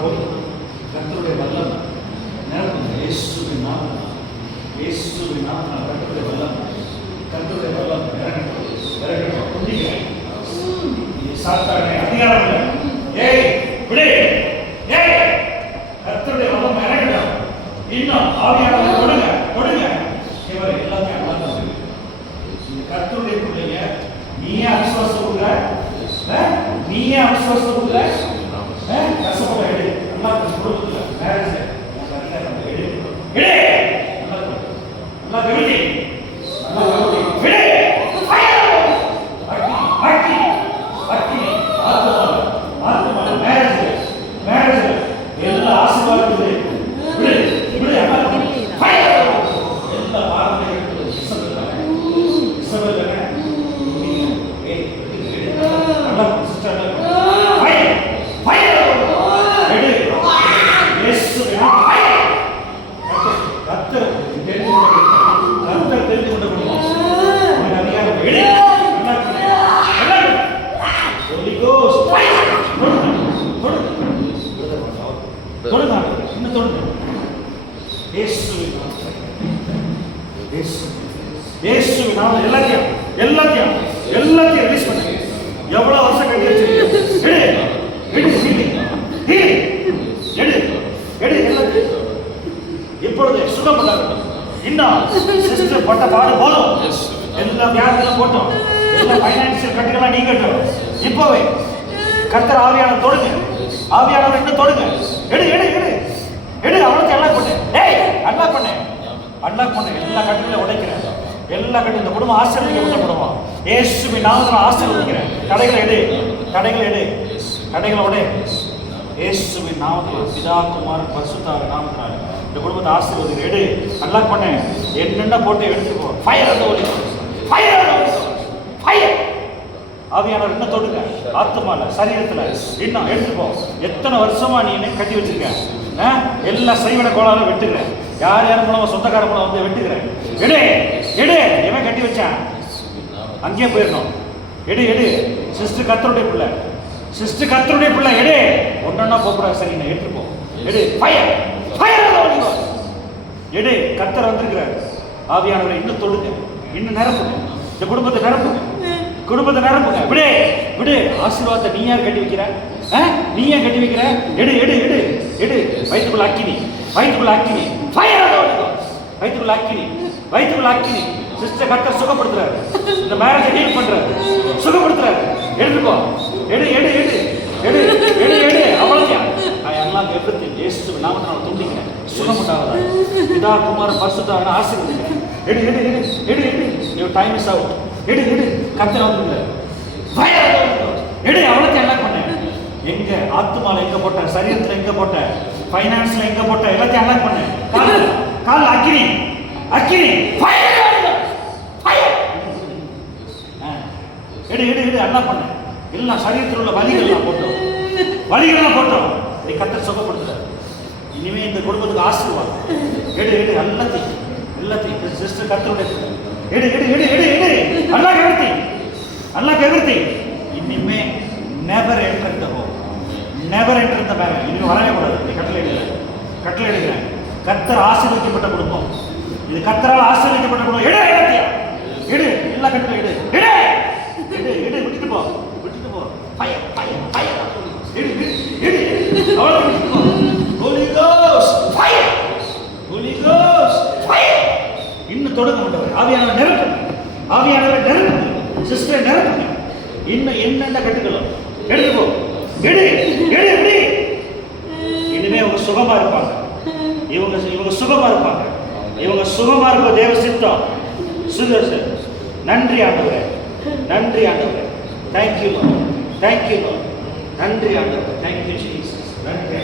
போய் கர்த்தருடைய வல்லம் நிரப்புங்க. இயேசுவின் நாமம், இயேசுவின் நாமம், கர்த்தருடைய வல்லம், கர்த்தருடைய வல்லம் இறங்கட்டும், இறங்கட்டும். புரிஞ்சுக்கிறேன் சாத்தானே அதிகாரம் இல்லை. ஏய் விடு, ஏய் கர்த்தருடைய வல்லம் இறங்கட்டும். இன்னும் ஆவியானவரை தொடுங்க, தொடுங்க. இவர் எல்லாத்தையும் அழகாக கர்த்தருடைய பிள்ளைங்க. நீயே அவிசுவாசம் கொடுக்குற, நீயே அவிசுவாசம் கொடுக்குற. கஷ்டப்பட எடு, நல்லா கொடுக்கல மேரேஜ் எடு, எடு நல்லா கவிதை, நல்லா கவிதை விடு. அக்கி அக்கி ஆத்மா ஆத்மா மேரேஜ் மேரேஜ் எல்லா ஆசீர்வாதம் விடு விடு விடு. எல்லா வார்த்தைகள் இசபெல் இசபெல் எல்லாத்தையும் எல்லாத்தையும் எல்லாத்தையும் ரிலீஸ் பண்ணுங்க. எவ்வளவு வருஷம் கட்டி வச்சிருக்கீங்க? இப்பொழுது சுகம் பண்ணாங்க. இன்னும் சிஸ்டர் பட்ட பாடு போதும். எல்லா வியாதிகளும் போட்டோம், எல்லா பைனான்சியல் கட்டுகளெல்லாம் நீங்கட்டும். இப்போவே கர்த்தர் ஆவியானவர் தொடுங்க, ஆவியானவர் இன்னும் தொடுங்க. எடு எடு எடு எடு. அவனுக்கு எல்லாம் பண்ணு, ஏய் அன்லாக் பண்ணு, அன்லாக் பண்ணு. எல்லா கட்டுகளையும் உடைக்கிறேன், எல்லா கட்டு. இந்த குடும்பம் ஆசீர்வதிக்கப்பட்ட குடும்பம். இயேசுவின் நாமத்தில் ஆசீர்வதிக்கிறேன். தடைகளை எடு, தடைகளை எடு, தடைகளை உடை. இயேசுவின் நாமத்தில் பிதா குமாரன் பரிசுத்த நாமத்தினால இந்த குடும்பத்தை ஆசீர்வதிக்கிறேன். எடு, அன்லாக் பண்ணு. என்னென்ன போட்டு எடுத்துக்கோ. ஃபயர் அந்த ஒளி, ஃபயர் ஃபயர். ஆவியானவர் இன்னும் தொடுங்க. ஆத்மால சரீரத்துல இன்னும் எடுத்துக்கோ. எத்தனை வருஷமா நீ என்ன கட்டி வச்சிருக்க? எல்லா சைவன கோளாலும் வெட்டுகிறேன். யார் யார் மூலமா சொந்தக்கார மூலம் வந்து வெட்டுகிறேன். எடு எடு. எவன் கட்டி வச்சான்? அங்கேயே போயிடணும். எடு எடு. சிஸ்டர் கர்த்தருடைய பிள்ளை, சிஸ்டர் கர்த்தருடைய பிள்ளை. எடு. ஒன்னொன்னா போகக்கூடாது. சரி, நான் எடுத்துப்போம். எடு. Fire fire. எடு. கர்த்தர் வந்திருக்கிறார். ஆவியானவரை இன்னும் தொடுங்க, இன்னும் நிரப்புங்க. இந்த குடும்பத்தை நிரப்புங்க, குடும்பத்தை நிரப்புங்க. விடு விடு. ஆசீர்வாதத்தை நீ யார் கட்டி வைக்கிற? நீ ஏன் கட்டி வைக்கிற? எடு எடு எடு எடு. வயிற்றுக்குள்ள அக்கினி, வயிற்றுக்குள்ள அக்கினி. ஃபயர். வயிற்றுக்குள்ள அக்கினி, வயிற்றுக்குள்ள அக்கினி. சிஸ்டர் கர்த்தர் சுகப்படுத்துறாரு. இந்த மேரேஜை ஹீல் பண்றாரு, சுகப்படுத்துறாரு. எடுத்துக்கோ. எடு எடு எடு எடு எடு எடு. அவ்வளோதான். நான் எல்லாம் எதிர்த்து இயேசுவின் நாமத்தை நான் துண்டிக்கிறேன். சுகம் உண்டாவதா. பிதா குமாரன் பரிசுத்த ஆசீர்வதிக்கிறேன். எடு எடு எடு எடு எடு. Your time is out. எடு எடு. கர்த்தர் வந்து எடு. அவ்வளோத்தையும் எல்லாம் பண்ணேன். எங்க ஆத்மால எங்க போட்ட, சரீரத்துல எங்க போட்ட, ஃபைனான்ஸ்ல எங்க போட்ட, எல்லாத்தையும் எல்லாம் பண்ணேன். கால் கால் அக்கினி அக்கினி. Fire fire. எடு எடு எடு. எல்லாம் பண்ணேன். எல்லாம் சரீரத்தில் உள்ள வலிகள்லாம் போட்டோம், வலிகள்லாம் போட்டோம். நீ கர்த்தர் சுகப்படுத்துறாரு. இனிமே இந்த குடும்பத்துக்கு ஆசீர்வாதம். எடு எடு. எல்லாத்தையும் எல்லாத்தையும் சிஸ்டர் கர்த்தருடைய எடு எடு எடு எடு எடு. அல்லாஹ் எவ்ரிதிங், அல்லாஹ் எவ்ரிதிங். இனிமே never enter the home, never enter the marriage. இனி வரவே கூடாது. நீ கட்டளை எடுங்க, கட்டளை எடுங்க. கர்த்தர் ஆசீர்வதிக்கப்பட்ட குடும்பம் இது, கர்த்தரால் ஆசீர்வதிக்கப்பட்ட குடும்பம். எடு எல்லாத்தையும் எடு. எல்லா கட்டளை எடு எடு எடு எடு. விட்டுட்டு போ, விட்டுட்டு போ. Fire fire fire. எடு எடு எடு. அவ்வளோ விட்டுட்டு போ. Holy ghost fire, holy ghost fire. இன்னும் தொடங்க மாட்டவர். ஆவியானவர் நிரப்புங்க, ஆவியானவர் நிரப்புங்க. சிஸ்டர் நிரப்புங்க. இன்னும் என்னென்ன கட்டுகளும் எடுத்துக்கோ. எடு எடு எடு. இனிமே இவங்க சுகமா இருப்பாங்க, இவங்க இவங்க சுகமா இருப்பாங்க, இவங்க சுகமா இருக்க தேவ சித்தம். சுதர்சன் நன்றி ஆண்டவரே, நன்றி ஆண்டவரே. Thank you Lord, thank you Lord. நன்றி ஆண்டவரே. Thank you Jesus. நன்றி.